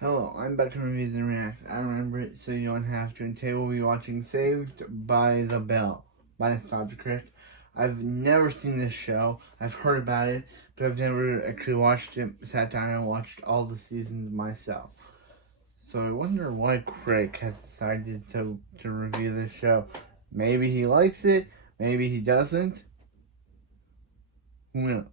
Hello, I'm back on Reviews and Reacts. I remember it so you don't have to. And today we'll be watching Saved by the Bell by critic. I've never seen this show. I've heard about it, but I've never actually watched it, sat down and watched all the seasons myself. So I wonder why Crick has decided to review this show. Maybe he likes it, maybe he doesn't. Who knows?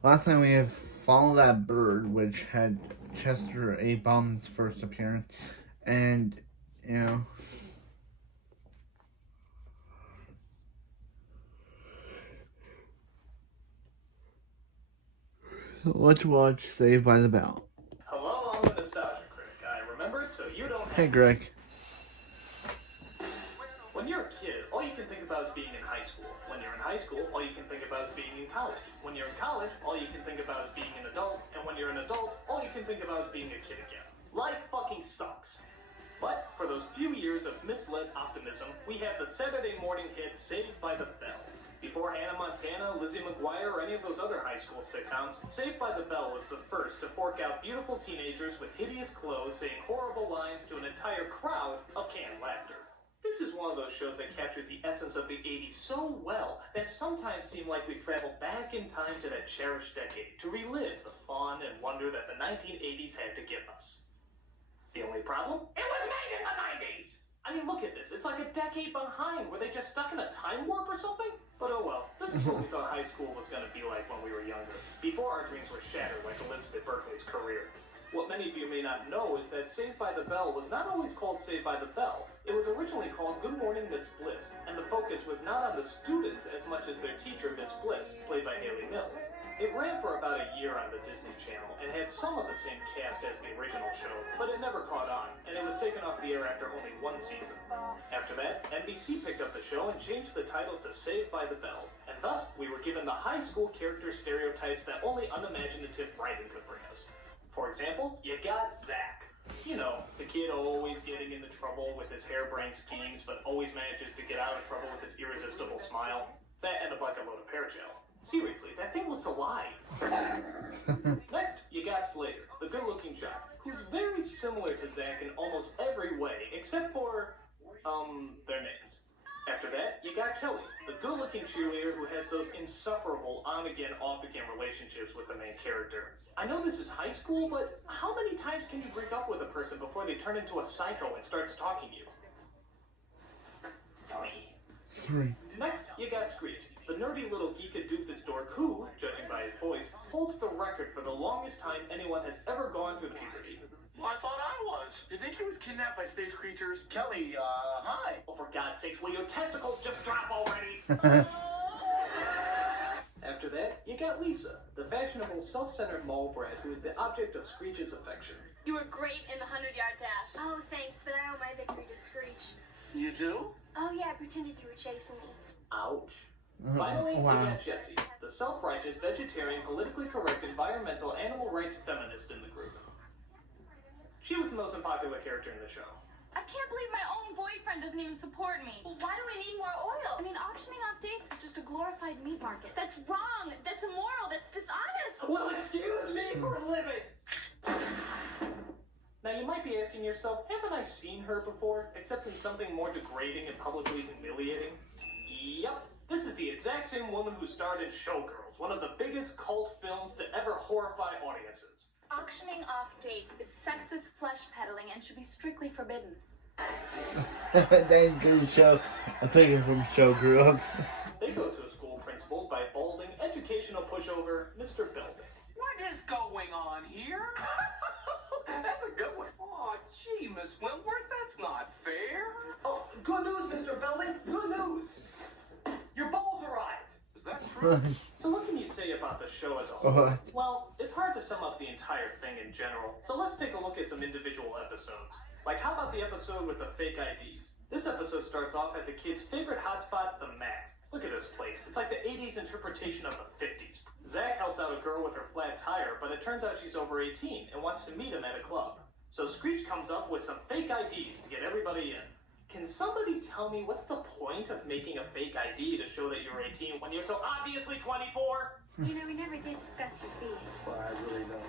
Last time we have Follow That Bird, which had Chester A. Bum's first appearance, and let's watch Saved by the Bell. Hello, I'm the Nostalgia Critic. I remembered so you don't have Hey, Greg. When you're a kid, all you can think about is being in high school. When you're in high school, all you can think about is being in college. When you're in college, all you can think about is being an adult. And when you're an adult, all you can think about is being a kid again. Life fucking sucks. But for those few years of misled optimism, we have the Saturday morning hit Saved by the Bell. Before Hannah Montana, Lizzie McGuire, or any of those other high school sitcoms, Saved by the Bell was the first to fork out beautiful teenagers with hideous clothes saying horrible lines to an entire crowd of canned laughter. This is one of those shows that captured the essence of the 80s so well that sometimes seemed like we traveled back in time to that cherished decade to relive the fun and wonder that the 1980s had to give us. The only problem? It was made in the 90s! I mean, look at this. It's like a decade behind. Were they just stuck in a time warp or something? But oh well. This is what we thought high school was going to be like when we were younger, before our dreams were shattered like Elizabeth Berkley's career. What many of you may not know is that Saved by the Bell was not always called Saved by the Bell. It was originally called Good Morning, Miss Bliss, and the focus was not on the students as much as their teacher, Miss Bliss, played by Haley Mills. It ran for about a year on the Disney Channel and had some of the same cast as the original show, but it never caught on, and it was taken off the air after only one season. After that, NBC picked up the show and changed the title to Saved by the Bell, and thus we were given the high school character stereotypes that only unimaginative writing could bring us. For example, you got Zach. You know, the kid always getting into trouble with his harebrained schemes, but always manages to get out of trouble with his irresistible smile. That and a bucket load of hair gel. Seriously, that thing looks alive. Next, you got Slater, the good-looking jock, who's very similar to Zach in almost every way, except for, their names. After that, you got Kelly, the good-looking cheerleader who has those insufferable on-again, off-again relationships with the main character. I know this is high school, but how many times can you break up with a person before they turn into a psycho and start stalking you? 3. Next, you got Screech, the nerdy little geeka doofus dork who, judging by his voice, holds the record for the longest time anyone has ever gone through puberty. Well, I thought I was. Do you think he was kidnapped by space creatures? Kelly, hi. Oh, for God's sakes, will your testicles just drop already? After that, you got Lisa, the fashionable, self-centered mall brat who is the object of Screech's affection. You were great in the 100-yard dash. Oh, thanks, but I owe my victory to Screech. You do? Oh, yeah, I pretended you were chasing me. Ouch. Finally, Wow. you got Jessie, the self-righteous, vegetarian, politically correct, environmental, animal rights feminist in the group. She was the most unpopular character in the show. I can't believe my own boyfriend doesn't even support me. Well, why do we need more oil? I mean, auctioning off dates is just a glorified meat market. That's wrong. That's immoral. That's dishonest. Well, excuse me for living! Now, you might be asking yourself, haven't I seen her before, except in something more degrading and publicly humiliating? Yep. This is the exact same woman who starred in Showgirls, one of the biggest cult films to ever horrify audiences. Auctioning off dates is sexist flesh peddling and should be strictly forbidden. Thanks for the show. I picked it from Showgirls. They go to a school principal by balding, educational pushover, Mr. Belding. What is going on here? That's a good one. Oh, gee, Miss Wentworth, that's not fair. Oh, good news, Mr. Belding. Good news. Your balls arrived. Is that true? So what can you say about the show as a whole? What? Well, it's hard to sum up the entire thing in general, so let's take a look at some individual episodes. Like, how about the episode with the fake IDs? This episode starts off at the kid's favorite hotspot, the Max. Look at this place. It's like the 80s interpretation of the 50s. Zach helps out a girl with her flat tire, but it turns out she's over 18 and wants to meet him at a club. So Screech comes up with some fake IDs to get everybody in. Can somebody tell me what's the point of making a fake ID to show that you're 18 when you're so obviously 24? You know, we never did discuss your feet. Well, I really don't.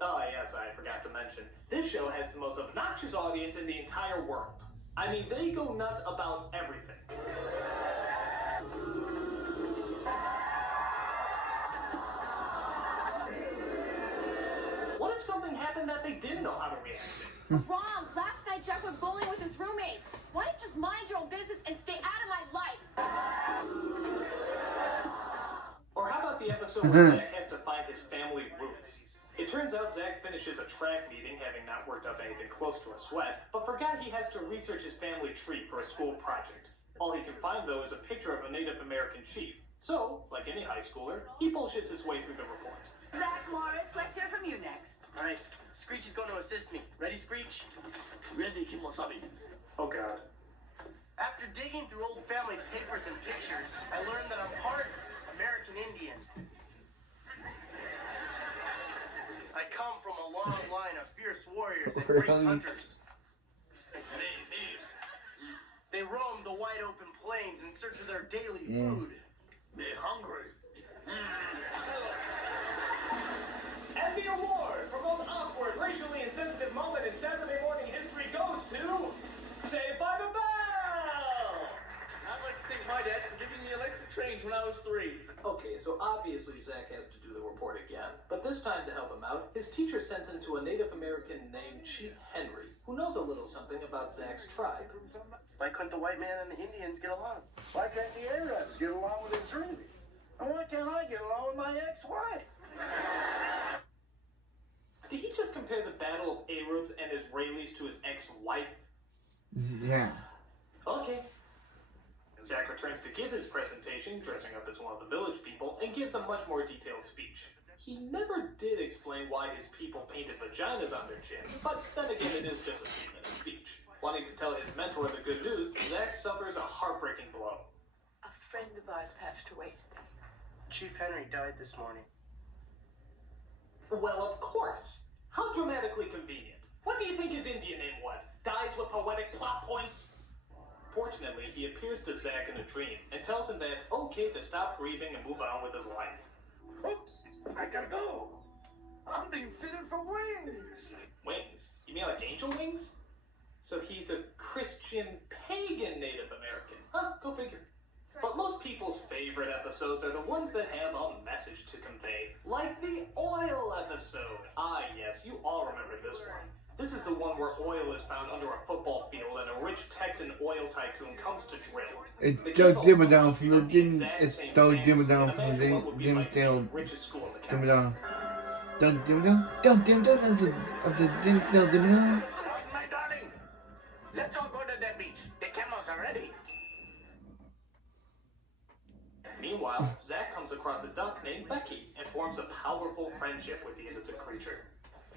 Oh yes, I forgot to mention, this show has the most obnoxious audience in the entire world. I mean, they go nuts about everything. What if something happened that they didn't know how to react to? Wrong. Last night, Jack went bowling with his roommates. Why don't you just mind your own business and stay out of my life? Or how about the episode where Zach has to find his family roots? It turns out Zach finishes a track meeting having not worked up anything close to a sweat, but forgot he has to research his family tree for a school project. All he can find, though, is a picture of a Native American chief. So, like any high schooler, he bullshits his way through the report. Zach Morris, let's hear from you next. All right, Screech is going to assist me. Ready, Screech? Ready, Kimosabi. Oh god. After digging through old family papers and pictures, I learned that I'm part American Indian. I come from a long line of fierce warriors and great Really? hunters. They roam the wide open plains in search of their daily food. They're hungry. And the award for most awkward, racially insensitive moment in Saturday morning history goes to Saved by the Bell! I'd like to thank my dad for giving me electric trains when I was 3. Okay, so obviously Zach has to do the report again. But this time, to help him out, his teacher sends him to a Native American named Chief Henry, who knows a little something about Zach's tribe. Why couldn't the white man and the Indians get along? Why can't the Arabs get along with Israelis? And why can't I get along with my ex-wife? Did he just compare the Battle of Arabs and Israelis to his ex-wife? Yeah. Okay. Zach returns to give his presentation, dressing up as one of the village people, and gives a much more detailed speech. He never did explain why his people painted vaginas on their chins, but then again, it is just a few-minute speech. Wanting to tell his mentor the good news, Zach suffers a heartbreaking blow. A friend of ours passed away today. Chief Henry died this morning. Well, of course. How dramatically convenient. What do you think his Indian name was? Dies with poetic plot points? Fortunately, he appears to Zach in a dream and tells him that it's okay to stop grieving and move on with his life. Oh, I gotta go. I'm being fitted for wings. Wings? You mean like angel wings? So he's a Christian pagan Native American. Huh, go figure. But most people's favorite episodes are the ones that have a message to convey. Like the oil episode. Ah yes, you all remember this one. This is the one where oil is found under a football field and a rich Texan oil tycoon comes to drill. It's Joe Dimmadome from the Dim. It's Joe Dimmadome from the Dimsdale. Dimmadome. Don't Dimmadome? Don't Dimmadome of the Dimsdale Dimmadome? My darling, let's all go to the beach. The camels are ready. Meanwhile, Zach comes across a duck named Becky and forms a powerful friendship with the innocent creature.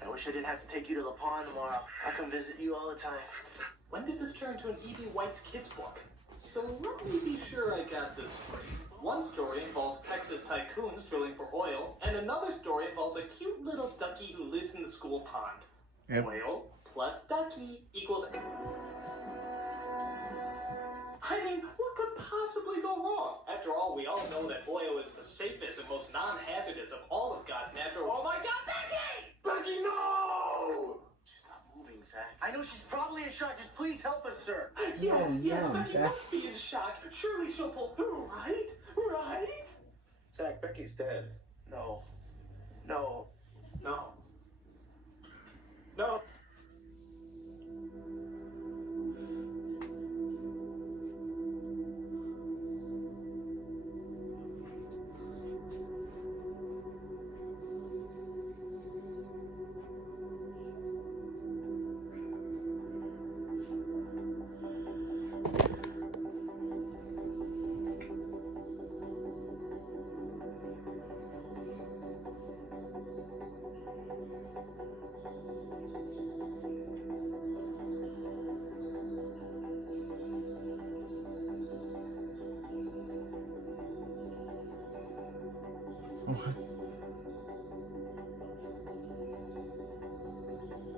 I wish I didn't have to take you to the pond tomorrow. I'll come visit you all the time. When did this turn into an E.B. White's kids book? So let me be sure I got this straight. One story involves Texas tycoons drilling for oil, and another story involves a cute little ducky who lives in the school pond. Yep. Oil plus ducky equals... I mean, what could possibly go wrong? After all, we all know that oil is the safest and most non-hazardous of all of God's natural... Oh my God, Becky! Becky, no! She's not moving, Zach. I know she's probably in shock. Just please help us, sir. Yes, no, Becky Zach. must be in shock. Surely she'll pull through, right? Right? Zach, Becky's dead. No. No. No. No.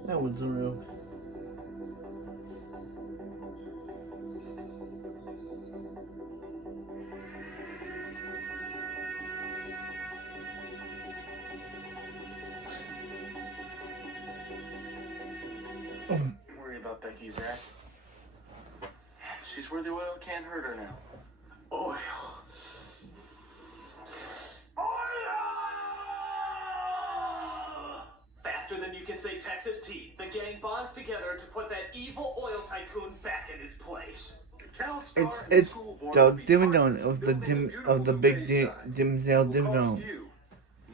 That was real. Don't worry about Becky, Zach. She's where the oil can't hurt her now. Oil. Oil! Faster than you can say Texas tea, the gang bonds together to put that evil oil tycoon back in his place. It's the Dimmadome of the big Dimsdale Dimmadome.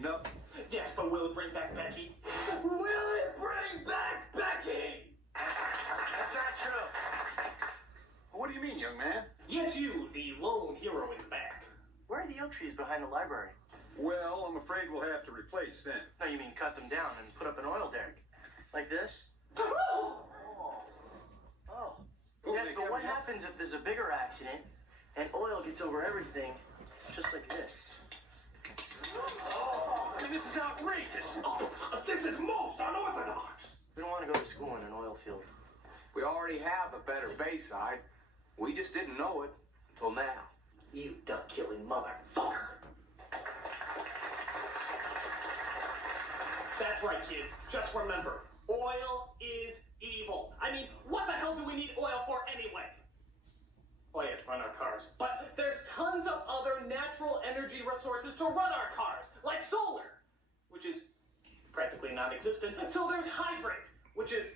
No. Yes, but will it bring back Becky? Will it bring back Becky? That's not true. What do you mean, young man? Yes, you, the lone hero in the back. Where are the oak trees behind the library? Well, I'm afraid we'll have to replace them. No, you mean cut them down and put up an oil derrick. Like this? Oh! Oh. Oh, Yes, they but got what me up. happens if there's a bigger accident and oil gets over everything, just like this? I mean, this is outrageous. Oh, this is most unorthodox. We don't want to go to school in an oil field. We already have a better Bayside. We just didn't know it until now. You duck-killing motherfucker. That's right, kids. Just remember, oil is evil. I mean, what the hell do we need oil for anyway? Oh yeah, to run our cars. But there's tons of other natural energy resources to run our cars, like solar, which is practically non-existent. So there's hybrid, which is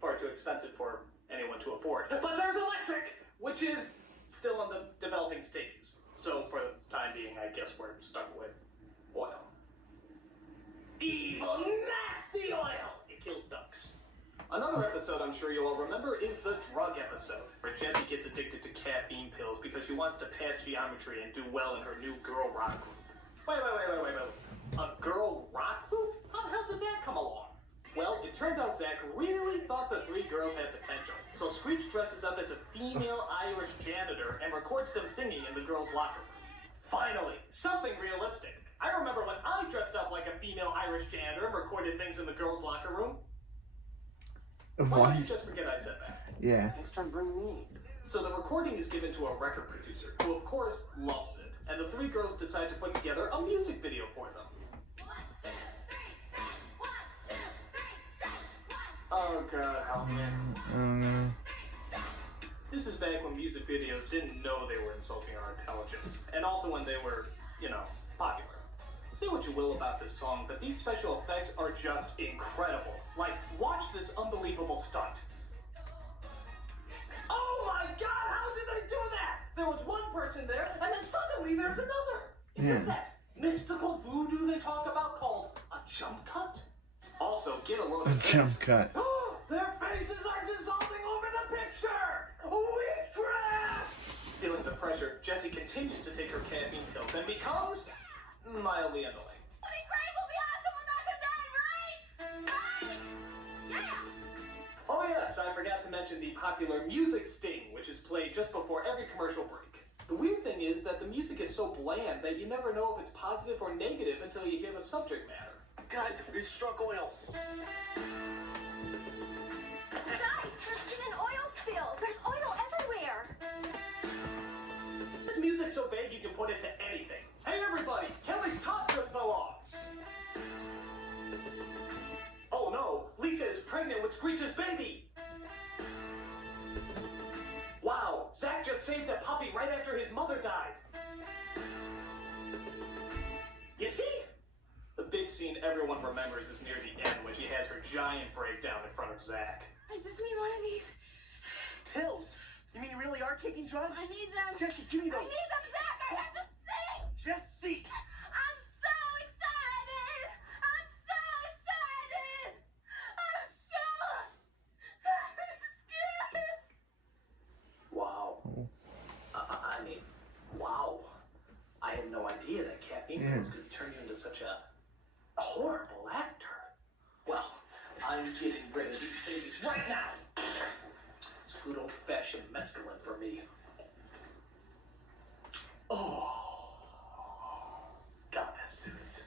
far too expensive for anyone to afford. But there's electric, which is still in the developing stages. So for the time being, I guess we're stuck with oil. Evil, nasty oil! It kills ducks. Another episode I'm sure you'll all remember is the drug episode, where Jessie gets addicted to caffeine pills because she wants to pass geometry and do well in her new girl rock group. Wait. A girl rock group? How the hell did that come along? Well, it turns out Zach really thought the three girls had potential. So Screech dresses up as a female Irish janitor and records them singing in the girls' locker room. Finally, something realistic. I remember when I dressed up like a female Irish janitor and recorded things in the girls' locker room. Why Why? don't you just forget I said that? Yeah. Next time, bring me. So the recording is given to a record producer, who of course loves it, and the three girls decide to put together a music video for them. Oh god, help me. This is back when music videos didn't know they were insulting our intelligence, and also when they were, popular. Say what you will about this song, but these special effects are just incredible. Like, watch this unbelievable stunt. Oh my god, how did they do that? There was one person there, and then suddenly there's another. Is this that mystical voodoo they talk about called a jump cut? Also, get a load A of this. jump cut. Their faces are dissolving over the picture! Witchcraft! Feeling the pressure, Jessie continues to take her caffeine pills and becomes mildly annoying. I mean, great, we'll be awesome, we'll knock him down, right? Right? Yeah! Oh yes, I forgot to mention the popular music sting, which is played just before every commercial break. The weird thing is that the music is so bland that you never know if it's positive or negative until you hear the subject matter. Guys, we struck oil. Guys, there's been an oil spill. There's oil everywhere. This music's so vague you can put it to anything. Hey everybody, Kelly's top just fell off. Oh no, Lisa is pregnant with Screech's baby. Wow, Zach just saved a puppy right after his mother died. You see? The big scene everyone remembers is near the end when she has her giant breakdown in front of Zach. I just need one of these. Pills? You mean you really are taking drugs? I need them. Jessie, give me I those. need them, Zach. I have to sing. Jessie! I'm so excited. I'm so excited. I'm so scared. Wow. I mean, wow. I had no idea that caffeine pills could turn you into such a horrible actor. Well, I'm getting rid of these babies right now. It's good old-fashioned mescaline for me. Oh. God, that suits.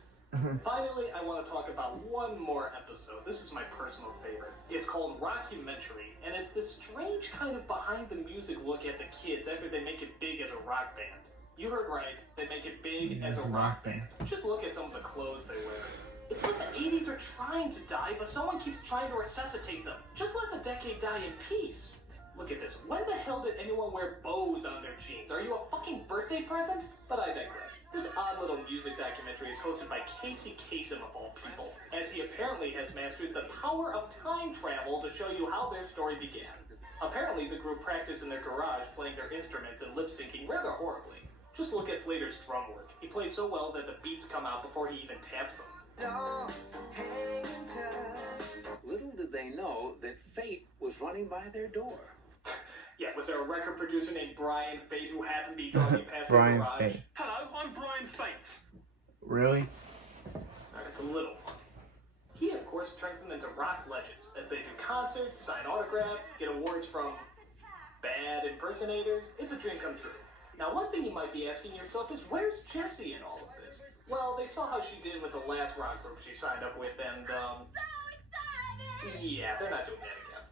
Finally, I want to talk about one more episode. This is my personal favorite. It's called Rockumentary, and it's this strange kind of behind-the-music look at the kids after they make it big as a rock band. You heard right, they make it big as a rock band. Just look at some of the clothes they wear. It's like the 80s are trying to die, but someone keeps trying to resuscitate them. Just let the decade die in peace. Look at this. When the hell did anyone wear bows on their jeans? Are you a fucking birthday present? But I digress. This odd little music documentary is hosted by Casey Kasem of all people, as he apparently has mastered the power of time travel to show you how their story began. Apparently, the group practiced in their garage playing their instruments and lip-syncing rather horribly. Just look at Slater's drum work. He plays so well that the beats come out before he even taps them. Little did they know that fate was running by their door. Yeah, was there a record producer named Brian Fate who happened to be driving past the Brian garage? Fate. Hello, I'm Brian Fate. Really? It's a little funny. He, of course, turns them into rock legends as they do concerts, sign autographs, get awards from bad impersonators. It's a dream come true. Now, one thing you might be asking yourself is, where's Jessie in all of this? Well, they saw how she did with the last rock group she signed up with, and, yeah, they're not doing that again.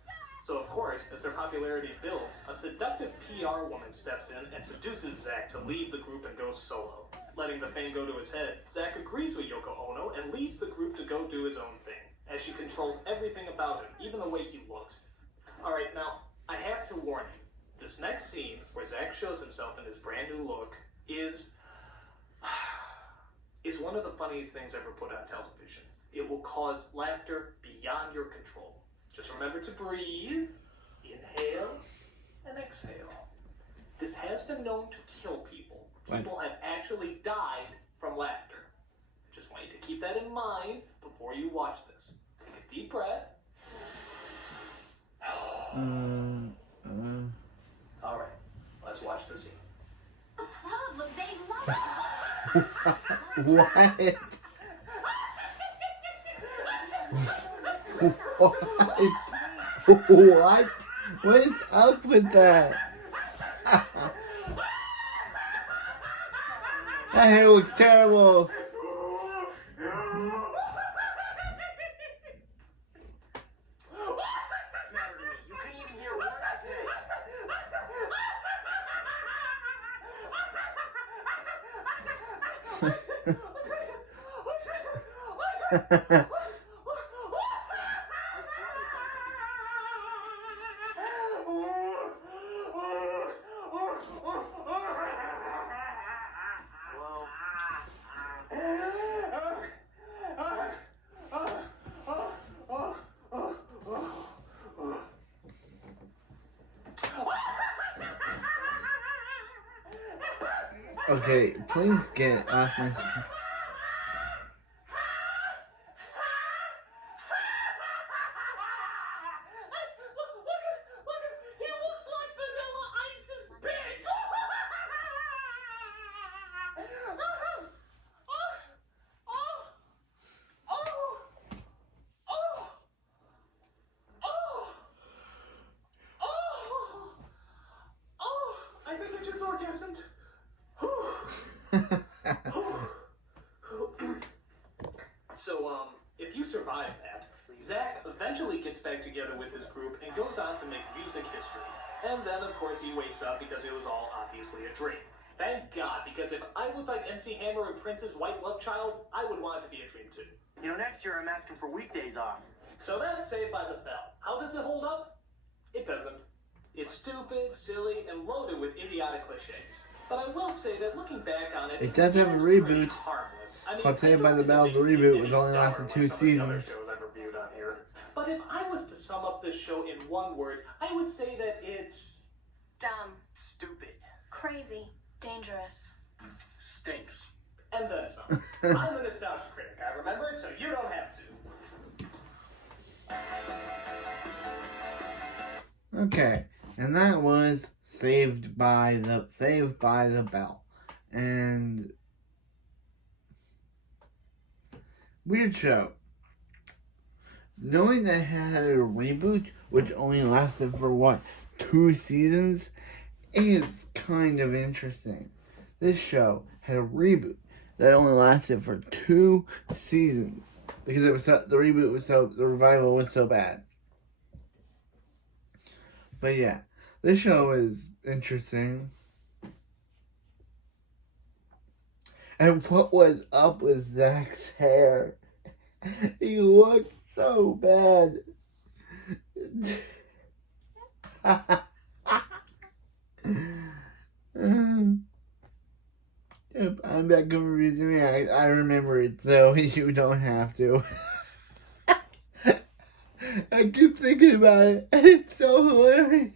So, of course, as their popularity builds, a seductive PR woman steps in and seduces Zack to leave the group and go solo. Letting the fame go to his head, Zack agrees with Yoko Ono and leaves the group to go do his own thing, as she controls everything about him, even the way he looks. Alright, now, I have to warn you, this next scene, where Zack shows himself in his brand new look, is one of the funniest things ever put on television. It will cause laughter beyond your control. Just remember to breathe, inhale, and exhale. This has been known to kill people. People have actually died from laughter. Just want you to keep that in mind before you watch this. Take a deep breath. Alright, let's watch the scene. No problem, they love it. What? What? What is up with that? That hair looks terrible. You couldn't even hear a word I said. Okay, please get off my screen. He looks like Vanilla Ice's bitch! I think I just orgasmed. So, if you survive that, Zack eventually gets back together with his group and goes on to make music history. And then, of course, he wakes up because it was all obviously a dream. Thank God, because if I looked like MC Hammer and Prince's white love child, I would want it to be a dream too. You know, next year I'm asking for weekdays off. So that's Saved by the Bell. How does it hold up? It doesn't. It's stupid, silly, and loaded with idiotic cliches. But I will say that looking back on it, It does have a is pretty reboot. harmless. I mean, Called Saved I by don't the think Bell. it The makes it reboot any was only dumber lasted like 2 some of the other seasons. shows I've reviewed on here. But if I was to sum up this show in one word, I would say that it's Dumb. Stupid. Crazy. Dangerous. Stinks. and then some. I'm a nostalgia critic. I remember it, so you don't have to. Okay, and that was Saved by the Bell. And weird show. Knowing that it had a reboot, which only lasted for 2 seasons, is kind of interesting. This show had a reboot that only lasted for 2 seasons because the revival was so bad. But yeah, this show is interesting. And what was up with Zach's hair? He looks so bad. Yep, I'm back on Reason React. I remember it, so you don't have to. I keep thinking about it, and it's so hilarious.